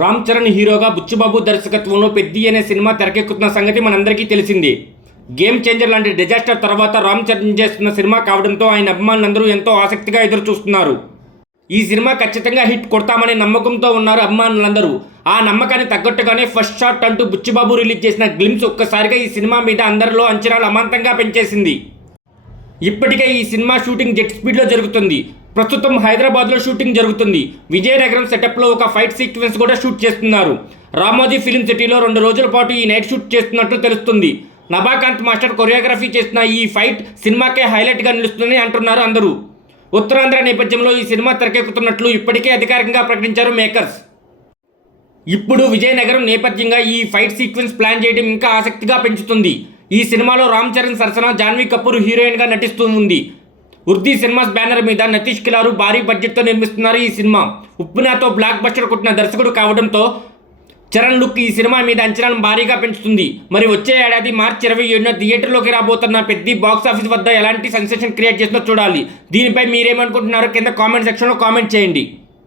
రామ్ చరణ్ హీరోగా బుచ్చిబాబు దర్శకత్వంలో పెద్ది అనే సినిమా తెరకెక్కుతున్న సంగతి మనందరికీ తెలిసిందే. గేమ్ చేంజర్ లాంటి డిజాస్టర్ తర్వాత రామ్ చరణ్ చేస్తున్న సినిమా కావడంతో ఆయన అభిమానులందరూ ఎంతో ఆసక్తిగా ఎదురు చూస్తున్నారు. ఈ సినిమా ఖచ్చితంగా హిట్ కొడతామనే నమ్మకంతో ఉన్నారు అభిమానులందరూ. ఆ నమ్మకాన్ని తగ్గట్టుగానే ఫస్ట్ షాట్ అంటూ బుచ్చిబాబు రిలీజ్ చేసిన గ్లిమ్స్ ఒక్కసారిగా ఈ సినిమా మీద అందరిలో అంచనాలు అమాంతంగా పెంచేసింది. ఇప్పటికే ఈ సినిమా షూటింగ్ జెట్ స్పీడ్లో జరుగుతుంది. ప్రస్తుతం హైదరాబాద్లో షూటింగ్ జరుగుతుంది. విజయనగరం సెటప్లో ఒక ఫైట్ సీక్వెన్స్ కూడా షూట్ చేస్తున్నారు. రామోజీ ఫిలిం సిటీలో 2 రోజుల పాటు ఈ నైట్ షూట్ చేస్తున్నట్లు తెలుస్తుంది. నభాకాంత్ మాస్టర్ కొరియోగ్రఫీ చేసిన ఈ ఫైట్ సినిమాకే హైలైట్గా నిలుస్తుందని అంటున్నారు అందరూ. ఉత్తరాంధ్ర నేపథ్యంలో ఈ సినిమా తెరకెక్కుతున్నట్లు ఇప్పటికే అధికారికంగా ప్రకటించారు మేకర్స్. ఇప్పుడు విజయనగరం నేపథ్యంగా ఈ ఫైట్ సీక్వెన్స్ ప్లాన్ చేయడం ఇంకా ఆసక్తిగా పెంచుతుంది. ఈ సినిమాలో రామ్ చరణ్ సరసన జాన్వీ కపూర్ హీరోయిన్గా నటిస్తూ ఉంది. ఉర్దీ సినిమాస్ బ్యానర్ మీద నతీష్ కిలారు భారీ బడ్జెట్తో నిర్మిస్తున్నారు ఈ సినిమా. ఉప్పినాతో బ్లాక్ బస్టర్ కొట్టిన దర్శకుడు కావడంతో చరణ్ లుక్ ఈ సినిమా మీద అంచనాలను భారీగా పెంచుతుంది. మరి వచ్చే ఏడాది మార్చి 27న థియేటర్లోకి రాబోతున్న పెద్ది బాక్స్ ఆఫీస్ వద్ద ఎలాంటి సెన్సేషన్ క్రియేట్ చేస్తుందో చూడాలి. దీనిపై మీరేమనుకుంటున్నారో కింద కామెంట్ సెక్షన్లో కామెంట్ చేయండి.